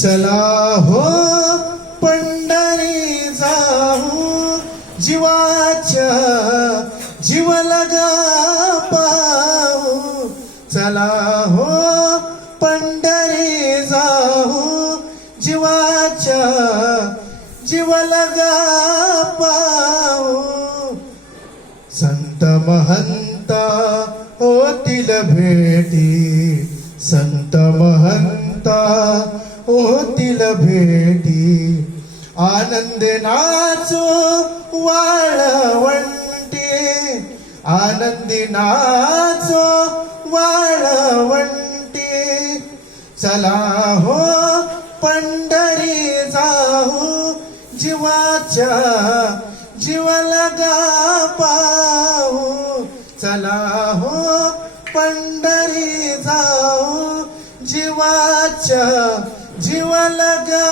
चला हो पंढरी जाऊ जीवाच्या जीव लगा पाऊ चला हो पंढरी जाऊ जीवाच्या जीव लगा पाऊ संत महंता होतील भेटी. संत महंता भेटी. आनंद नाचो वाळवंटी. आनंदी नाचो वाळवंटी. चला हो पंढरी जाऊ. जीवाच्या जीवाला लगा पाहू. चला हो पंढरी जाऊ. जीवाच्या जीवा लगा